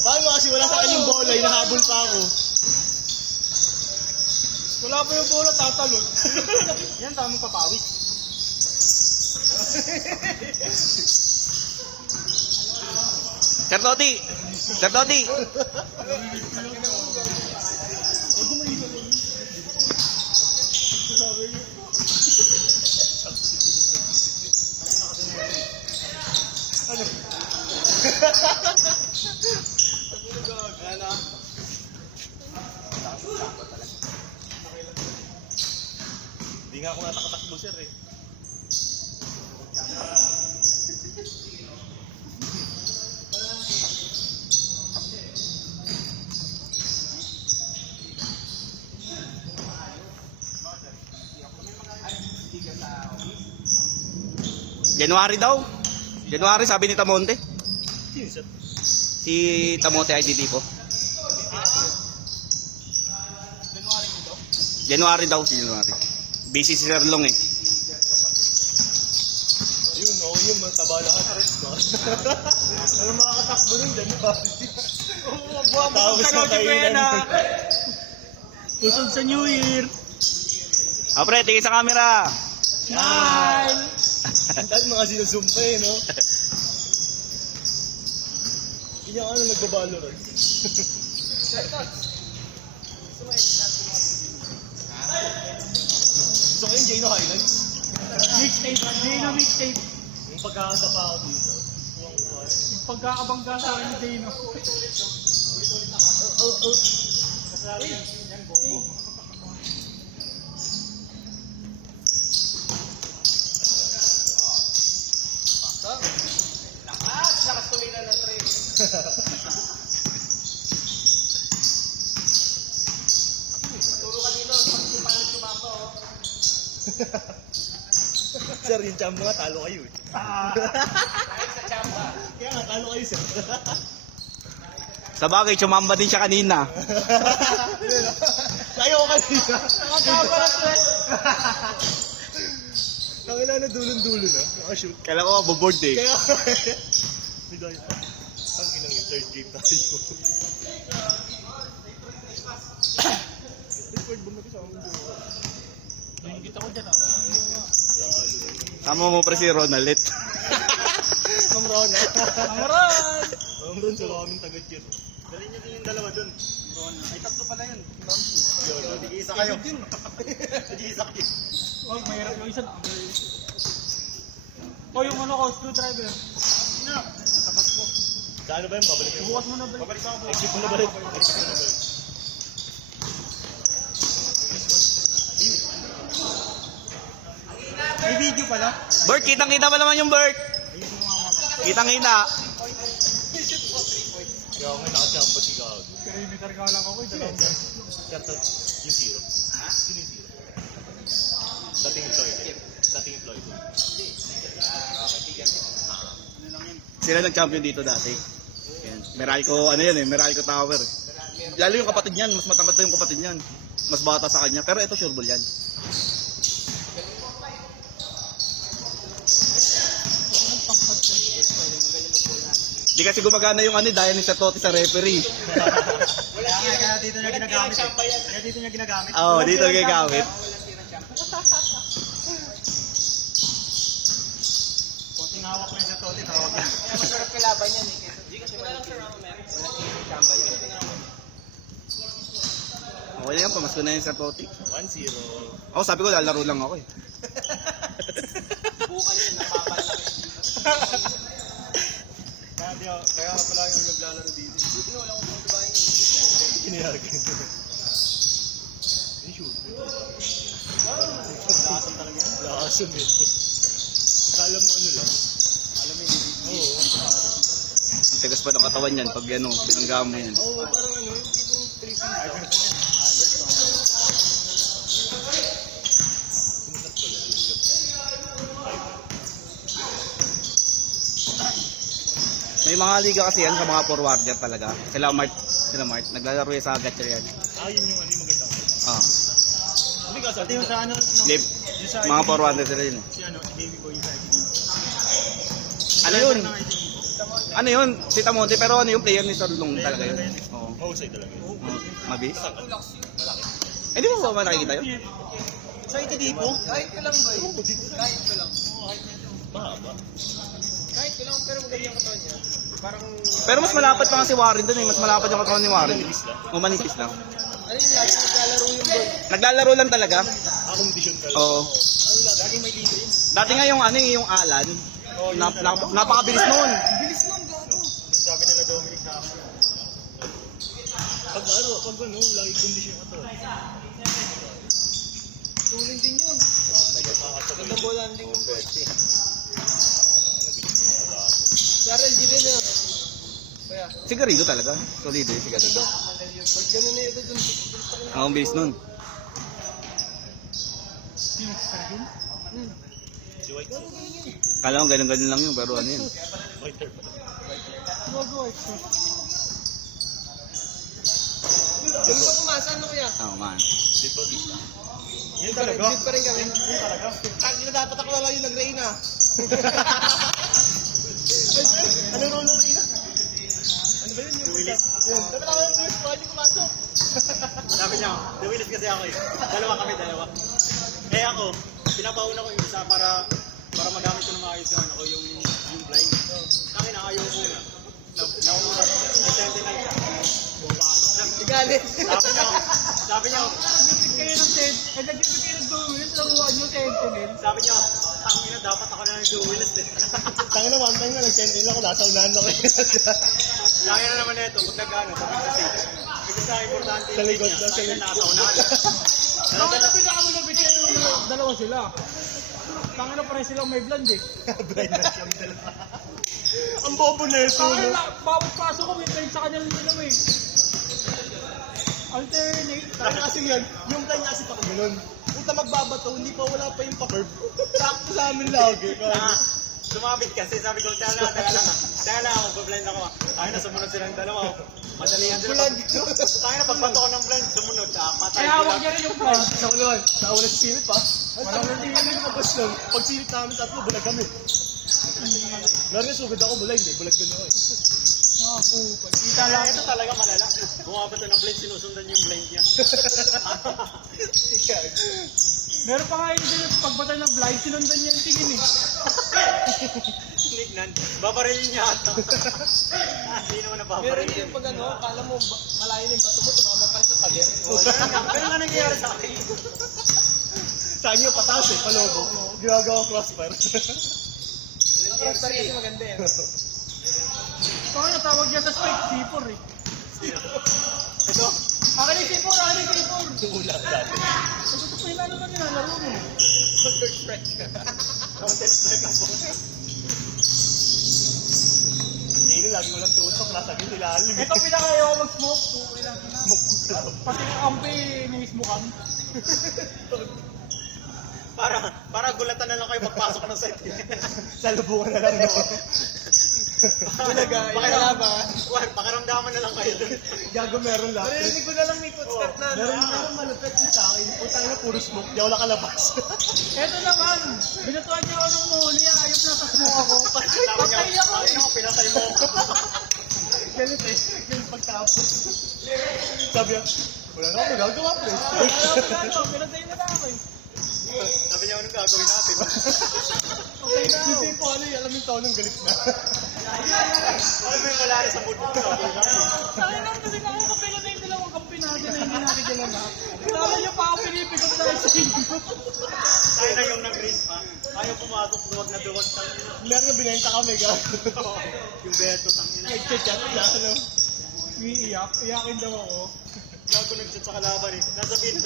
Bakit mo kasi wala sa akin yung bola, hinahabol pa ako. Wala pa yung bola, tatalon. Yan, tamang papawis. Sir Toti! Sir Toti! Hindi nga ako natakatakbo, sir eh. January daw. January sabi ni Tamonte. Sino, sir? Si Tamonte IDD po. January daw si January. Busy si Sir Long eh. Yun, oo yun, mataba lahat. Ano makakatakbo nun dyan? Tapos na tayo na. Usod sa New Year. Ah, pre, tingin sa camera. Smile! Dahil mga sinusum pa eh, no? Hindi ako na nagbabalorant. Gusto ko yung Jano highlights. Mixtape, Dino mixtape. Yung pagkakanta pa ako dito. Yung pagkakabangga sa akin ni Dino. Sir, yung chamba nga, talo kayo eh. Kaya nga, talo kayo, sir. Sa bagay, chumamba din siya kanina. Tayo ko kanina. Nakailan na dulon-dulo na. Nakashoot. Kailan ko maboboard eh. Kaya hindi dahil ang inang yung third game tayo. Third ba mag-isa ang buo? Kita ko dyan ah. Tama mo pre si Ronald. Ma'am Ron. Amaran! Ma'am Ron, sila kaming tagad yun. Dali niyo din yung dalawa dun. Ay, tatlo pala yun. Nag-iisa kayo. Nag-iisa kayo. Oh, mahirap yung isa. Oh, yung ano ko, screwdriver. Sa ano ba yun? Babalik yun. Bukas mo na ba? Babalik pa ako. Exit mo na balik. Exit mo na balik. May video pala. Bert, kitang-kita pa naman yung Bert. Kitang-kita. Kaya ako nga nakachamba si Gag. Perimeter ka lang ako, dalawang Kaya yung zero. Sino yung zero? Dating employee. Dating employee. Sila nag-champion dito dati. Yan. Meralco, ano yan eh, Meralco Tower. Lalo yung kapatid niyan, mas matanda yung kapatid niyan. Mas bata sa kanya, pero ito sure ball yan. Di kasi gumagana yung ano dahil ni Sir Toti sa referee. Kaya dito niya ginagamit. Kaya dito niya ginagamit. Oo, dito gagamit. Konting hawak na sa Toti, tawag yan. Masarap kalaban yan eh. Hindi kasi walang chamba yun. Okay na yan, pamasko na yun Sir Toti. 1-0. Ako sabi ko lalaro lang ako eh. Bukal yun, napapalaki. Kaya pala yung naglalaro dito. Buti wala akong pagkabahin. Kiniyag. Ay, shoot. Lason talaga yan? Lason eh. Akala mo ano lang? Alam mo yung oo. Ang tigas pa ng katawan yan pag ano, binangga mo yan. Oo, parang ano, yung tipong 3 May mga liga kasi yan sa mga forwarder talaga. Sila Mart, naglalaro yan sa Gatcher yan. yun yung ano yung maganda. Ah, Hindi ka sa yung sa ano, Lip, mga forwarder sila yun eh. si ano, si Baby Boy yung sa Ano yun? Ano yun? Sita Monte, pero ano yung player ni Sorlong talaga yun? Oo. Mahusay talaga yun. Mabilis? Eh, di mo ba nakikita yun? Sa ito dito? Kahit ko lang ba yun? Kahit ko lang. Mahaba. Kahit ko lang, pero maganda yung katawan niya. Parang, Pero mas malapad pa nga si Warren dun eh. Mas malapad yung katawan ni Warren. O manipis lang. ano yun, lagi naglalaro yung ball. Naglalaro lang talaga. Kondisyon talaga. Oo. Laging may ligo yun. Dati nga yung ano eh, yung Alan. Napakabilis noon. Bilis nun, gago. Sabi nila Dominic na ako. Pag lagi kondisyon ka to. Tuloy din yun. Ganda bola ang lingong first eh. Darrell, di rin yun. Kaya, Si Garrido talaga. Solido yung si Garrido. pag gano'n na ito dun. Ang bilis nun. Sino si Sergin? Si White. Kala ko ganun-ganun lang yun, pero ano yun. White. Gago, extra. Yung pa pumasa, ano kaya? Oh man. Dito. Yan talaga. Legit pa rin kami. Yan talaga. Kasi na dapat ako na lang yung nag-Reyna. Ano rolo rin na? Ano ba yun? The Willis. Dapat ako yung first ball yung pumasok. Sabi niya, The Willis kasi ako eh. Dalawa. Eh ako, pinapauna ko yung isa para magamit ko na maayos yung ano ko, yung blind. Kami na ayaw ko na. Naumura. May sentinel siya. Igalit. Sabi niya, Kayo ng Ted, eh nagbibig kayo ng Duwis, nakuha nyo Sentinel. sabi niya, tangina dapat ako na ng The Willis eh. Tangin na one time na nag-send ako, nasa unahan ako. Laki na naman ito, kung nag-ano, sabi ko kasi, kasi sa importante Sa likod niya, na, sa tayo likod. nasa unahan. Saka na pinakamagabit kayo yung dalawa sila. Tanga na pare silang may blonde eh. Ang bobo na ito, Tanga no? na, bawat paso ko may blind sa kanya ng dalawa eh. Alternate. Kasi yan, yung plan niya kasi pa ganun. Punta magbabato, hindi pa wala pa yung pa-curve. Sakto sa amin lagi. Sumabit kasi, sabi ko, teka lang ako, bablind ako. Tayo na, sumunod silang dalawa. Madali yan sila. Tayo na, pagbato ko ng blind, sumunod. Matay Kaya hawak niya rin yung blind. Sa ulan, sa ulan silip pa. Ang hindi kami lumabas nun. Pag silip namin tatlo, bulag kami. Lari na sugod ako, bulag hindi. Bulag din ako eh. Kita lang. Ito talaga malala. Bumabato ng blind, sinusundan niya yung blind niya. Meron pa nga yung din pagbata ng blind, sinundan niya yung tingin eh. Tignan, babarilin niya ata. Hindi naman Meron nababarilin. yung pag ano, kala mo malayo na yung bato mo, tumama pa rin sa pader. Ano nga nangyayari sa akin? Sa inyo, pataas eh, palobo. Ginagawa crossfire. Ang crossbar kasi maganda yan. Saka natawag niya sa spike, C4 eh. Ito, Akin yung C4, akin yung C4. Ulang dati. Gusto ko yung lalo na nilalaro mo. counter strike ako. Hindi, lagi ko lang tutok. Nasa akin, nilalim eh. Ito pinakayaw ko mag-smoke. Okay lang na. Pati ang ampi ni-smoke kami. Para gulatan na lang kayo pagpasok ng site. Salubungan na lang ako. Pakiramdaman na lang kayo dun. Gago meron lang. Narinig ko na lang may footstep na ano. Meron malupit yung sa akin. Putang na puro smoke. Di ako nakalabas. Ito naman. Binatuan niya ako ng muli. Ayos na smoke ako. Patay ako eh. Pinatay mo ako. Ganit eh. Ganit pagtapos. Sabi niya, wala na ako magagawa pre. Pinatay na ako eh. Sabi niya, anong gagawin natin? Okay na ako. Hindi po ano eh, alam yung taon ng galit na. Alam mo yung wala rin sa mood mo. Gagawin natin. Sabi lang kasi nakakapila na yung dalawang kampi natin na hindi natin kilala. Kilala niyo pa ako pinipikot na sa inyo. Tayo na yung nag-race pa. Ayaw pumasok, duwag na duwag. Meron na binenta kami gago. Yung beto, tangina. Nag-chat na ano. Iiyak. Iyakin daw ako. Gago nag-chat sa kalaban eh. Nasabihin.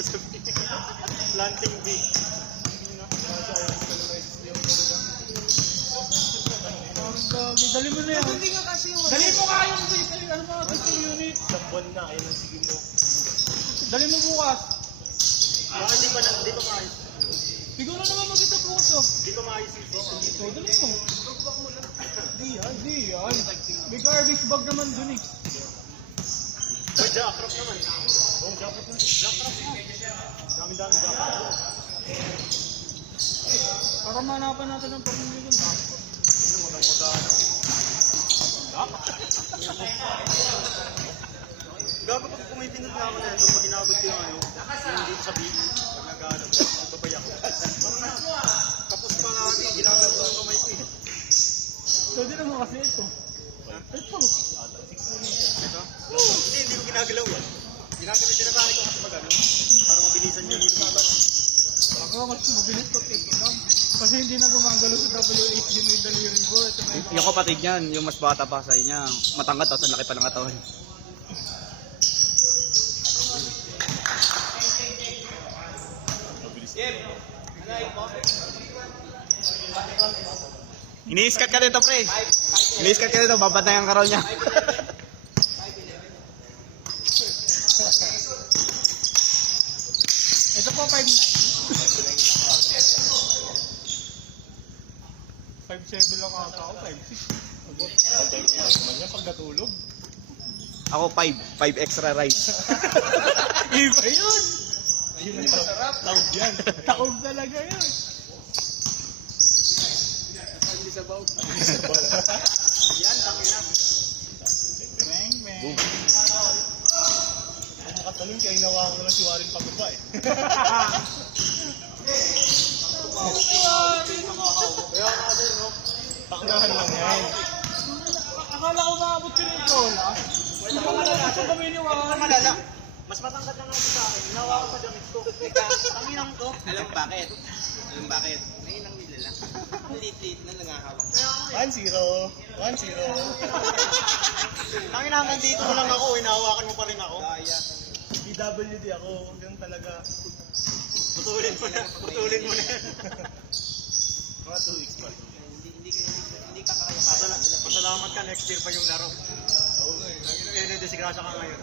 Planting B. Dali mo na yan. Hindi nga kasi yung Dali mo nga yung ano mga system unit. Isang buwan na, ayun ang sige mo. Dali mo bukas. Bakit di pa maayos? Siguro naman mag-ito puso. Di pa maayos yung system. So, dali mo. Di yan. May garbage bag naman dun eh. May jackrap naman. Oo, jackrap na. Jackrap na. Dami-dami jackrap. Para manapan natin ang pamilya dun. Ano, maganda. inabot ko yung ano, yung dito sa BU, pag nag-ano, babay ako. Tapos pa na ako, ginagawa ko ang kamay ko eh. Pwede naman kasi ito. Ito. Ito? Hindi ko ginagalaw yan. Ginagalaw siya na sa akin ko kasi mag-ano, para mabilisan yung iba. Ako mas mabilis pag ito lang. Kasi hindi na gumagalo sa W8 yung may daliri mo. Ito na ito. Yung kapatid niyan, yung mas bata pa sa niya, matangkat tapos ang laki pa ng katawan. Ini-scat ka dito, pre. Ini-scat ka dito, babantayan ka raw niya. Ito po 5'9". 5'7 lang ata ako, 5'6". naman yan pag natulog. Ako 5 extra rice. Iba yun! Ayun ang sarap. Tawag yan. Taog talaga yun. Yan, tangin na. Bang, bang. Ang makatalon kaya inawa ko naman si Warren pagkaba eh. Kaya nga din, no? Paknahan lang yan. Akala ko maabot ko ng tola. Hindi ko malala. Ito kami ni Ano Juan. malala? Mas matangkad lang nga sa akin. Hinawa ko pa damit ko. Teka, tanginang to. Alam mo bakit? Alam mo bakit? May nang nila lang. Ang lit-lit na nangahawak. 1-0. 1-0. Tanginang dito ko lang ako. Hinahawakan mo pa rin ako. PWD ako. Ganun talaga. Putulin mo na. Putulin mo na yan. Mga 2 weeks pa. Hindi ka kaya. Pasalamat ka. Next year pa yung laro. Oo nga eh. Eh, disgrasya ka ngayon.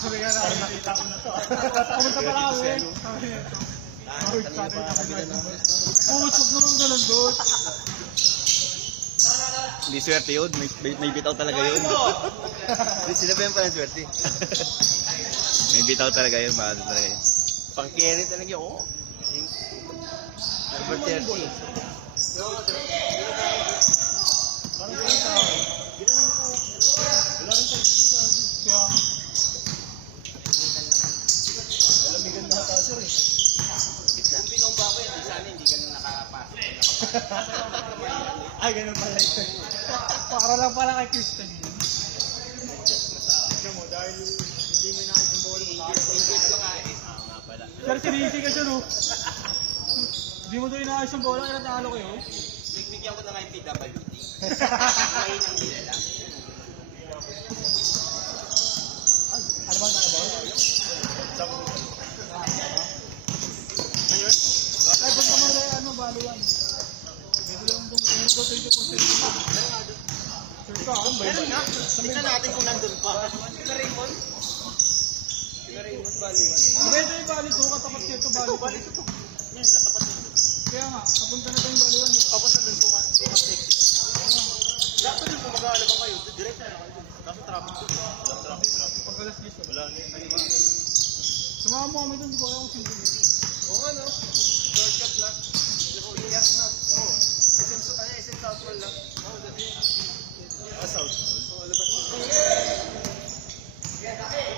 Sabi nga Parang namin. nakita ko na to. Pumunta pa lang kami. Sabi nito. Uy, sana yung kapinag mo. Pumusok naman ganun doon. Hindi swerte yun, may bitaw talaga yun. Sinabihan pa ng swerte. May bitaw talaga yun, mahal talaga yun. Pang-carry talaga yun. Oo. Number 30. Parang ganun sa akin. Wala rin sa Kaya, Malamigan na hata sir eh. Kung pinomba ko yan, sana hindi ka na nakapasok. Ay, ganun pala ito. para lang pala kay Kristen. Tignan mo, dahil hindi mo nakikita yung bola mo. Engage ko nga eh. Pero sinisi ka siya, no? Hindi mo doon inaayos yung bola, kaya natalo kayo. Nagbigyan ko na nga yung PWD. May nang nila lang. Ano bang nakabawal? Sabi ko. Ay, ba't naman rin, ano, baliwan? Medyo lang doon, meron ko 20%. Sure ka, ah? Meron na. Tignan natin kung nandun pa. Sila Raymond? Sila Raymond Baliwan. Medyo yung bali to, katapat niya ito bali. Balik ito. Yan, katapat nyo. Kaya nga, kapunta na tayong baliwan. Papunta dun sukat exit. Dapat yung mag-aalabang kayo, direct na kayo. Kaso traffic dun. Traffic. Pag alas 10. Wala na yun. Sumama mo kami doon, di ko kaya kung sino. Oo nga no. Shortcut lang. Yes na. Oo. SM Southwell lang. Ah, South.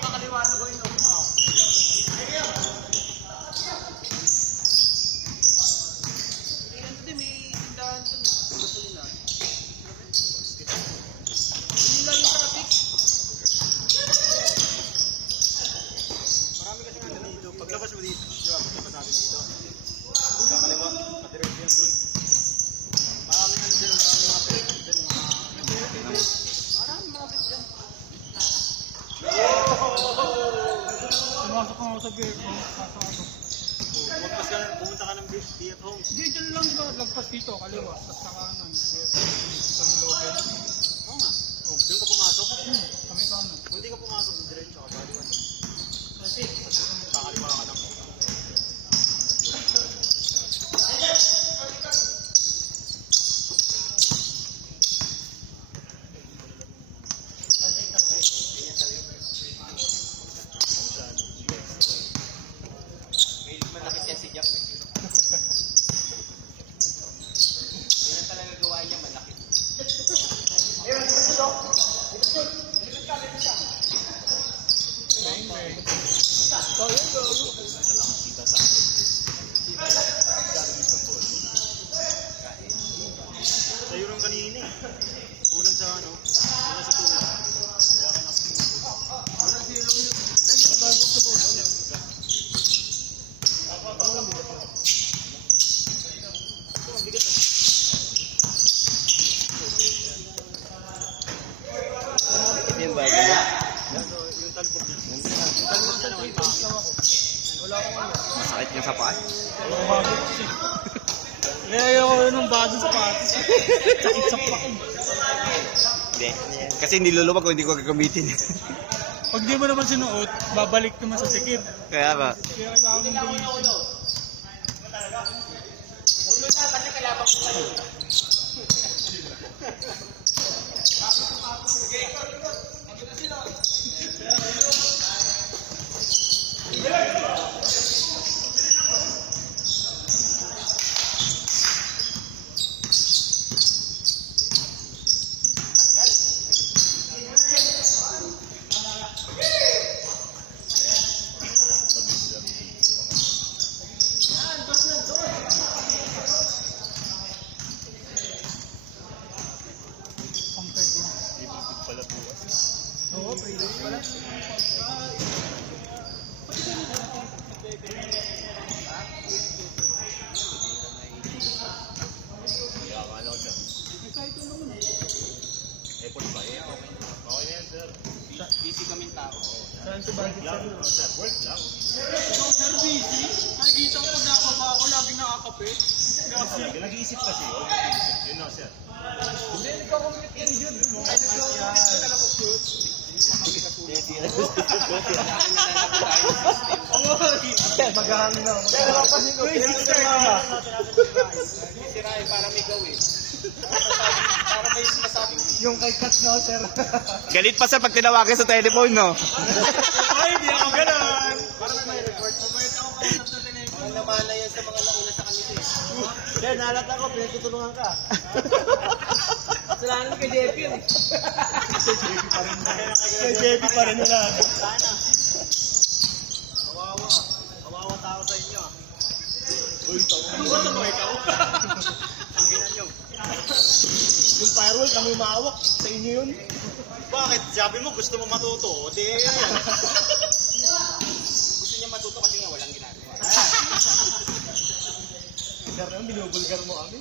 Pakaliwa na ba yun? Hindi, may tindahan dun. Gasolina. Hindi lang yung traffic. Marami kasi nga dito. Paglabas mo dito, di ba? Paglabas natin dito. Kakaliwa, kadiretso yan dun. Marami nga dyan, marami mga pwede dyan. Marami mga pwede dyan. Pumasok ako sa beer ko, pasok ako. Magpas ka na, pumunta ka ng BF home. Hindi, dyan lang, di ba? Lagpas dito, kaliwa, tapos sa kanan. Sa Miloken. Oo nga. Oh, doon ka pumasok. Kami kanan. Kung hindi ka pumasok, diretso ka. Baliwan. Kakaliwa ka lang. May malaki siya si Jeff eh. Yan ang talaga gawa niya, Kulang sa ano, kulang sa tulong. Wala si Elo yun. Bagong sa boss. Yung bago niya. Yung talbog niya. Talbog sa 3 points lang ako. Wala akong ano. Masakit yung sapat. Bago kasi. Kaya ayoko nung bagong sapatos. Sakit-sak pa ko. Hindi. Kasi niluluwag ko, hindi ko gagamitin. Pag di mo naman sinuot, babalik naman sa sikip. Kaya ba? Kaya kailangan mong gamitin. Pang 13. Oo, pre-load pala. Saan si Bagit sir? Ikaw sir, busy? Nakikita ko pag nakakaba ako, lagi nakakape. Nag-iisip kasi. Yun na, sir. Hindi, hindi ka commit injured. Ay, hindi ka commit ka lang shoot. Maghahangin na. Pero kasi ko, Sirain para may gawin. Para may sinasabing yung kay Kat no, sir. Galit pa sa pag tinawagan sa telephone, no? Ay, hindi ako ganun. para may report. Mabait ako kausap sa telephone. Ang namana yan sa mga nauna sa kanila eh. Kaya nalat ako, pinagtutulungan ka. Kasalanan kay JP yun eh. Kay JP pa rin wala. Sana. Kawawa. Kawawa tao sa inyo. Ano ba sa mga ikaw? Ang ginan nyo. Yung firewall, kami maawak. Sa inyo yun. Bakit? Sabi mo gusto mo matuto. O di, ayan. Gusto niya matuto kasi nga walang ginagawa. Sir, naman, binubulgar mo kami.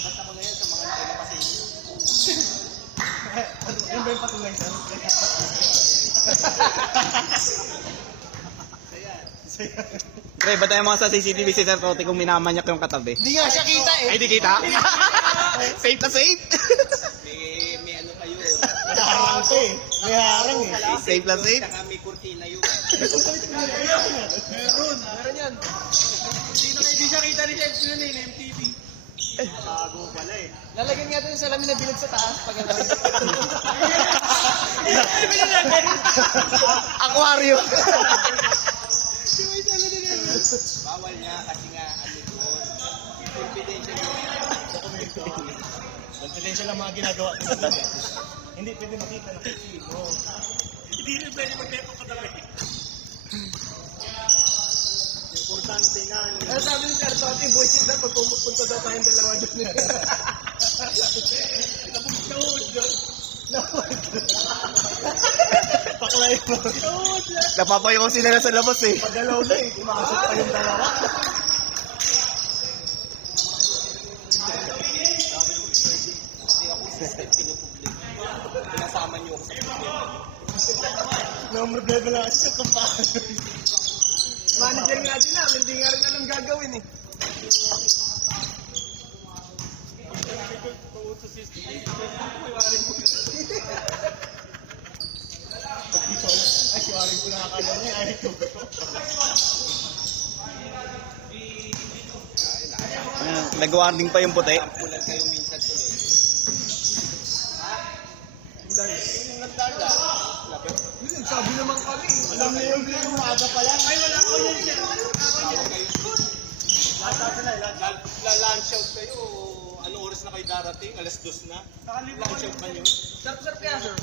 Basta ko na yan sa mga nauna pa sa inyo. Ano, yun ba yung patunay, sir? Pre, ba't tayo mga sa CCTV si Sir Tote kung minamanyak yung katabi? Hindi nga siya kita eh. Ay, di kita? Safe na safe! May ano kayo. May harang to eh. May harang eh. Safe na safe? Saka may kurtina yun. Meron yan. Hindi siya kita ni Chef yun eh, na MTV. Bago pala eh. Lalagyan nga doon yung salamin na bilog sa taas pag ano. Aquarium! Bawal niya kasi nga ano doon. Confidential yun. Confidential ang mga ginagawa ko sa eh. Hindi pwede makita na kasi mo. Hindi rin pwede mag-depo katabi. Importante nga. Ano sabi ni Sir Tote, boys it na pag pumunta daw tayong dalawa doon. Nahuhod doon. Paklay mo. Nahuhod lang. Napapayo ko sila na sa labas eh. Pagalaw na eh. Kumakasot pa yung dalawa. Kasi ako system pinupublic. Pinasama niyo ako sa problema. Number lang kasi sa kampanya. Manager nga din namin, hindi nga rin alam gagawin eh. Pag dito, ay siwarin ko nakakala niya. Ay, ito. Nag-warning pa yung puti. Sampulan kayo minsan tuloy. Yung nagdala. Yun, sabi naman kami. Alam niyo yung umaga pa lang. Ay, wala ako yun. Lunch out kayo. Anong oras na kayo darating? Alas 2 na. Lunch out pa nyo. Sarap-sarap kaya, sir.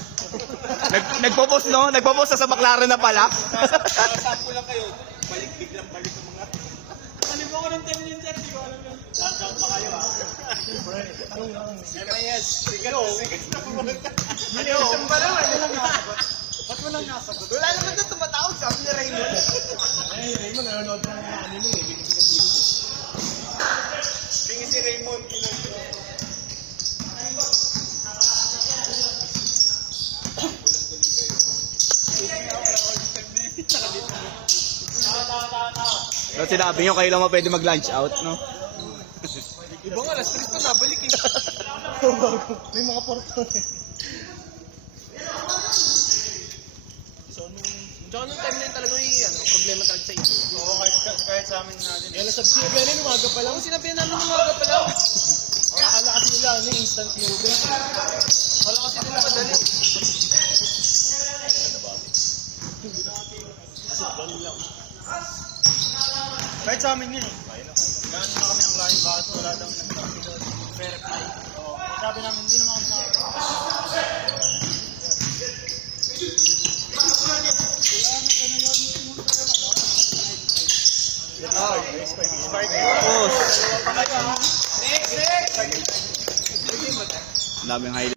Nagpo-post, no? Nagpo-post na sa McLaren na pala. Sampulan kayo. Balik biglang balik ang mga. Alim ako ng 10 minutes, sir. Hindi ko alam yun. Lockdown pa kayo ah. Siyempre, ang MIS. Sikat na pumunta. Ano? Isang ba naman? Ba't walang nasagot? Wala naman na tumatawag. Sabi ni Raymond. Ay, Raymond, nanonood lang ng anime eh. Bingi si Raymond. So, sinabi nyo, kayo lang mo pwede mag-lunch out, no? Iba nga, alas 3 pa nabalik eh. May mga porto eh. Tsaka nung time na yun talaga may problema talaga sa inyo. Oo, kahit sa amin natin. Kaya nasa sinabihan umaga pa lang. Ako sinabi namin umaga pa lang. Akala kasi nila, instant noodles. Wala kasi nila madali. Kahit sa amin yun eh. Gano'n na kami ng client, bakit wala daw nag-verify. Oo. Sabi namin, hindi naman kami Tapos, daming highlight.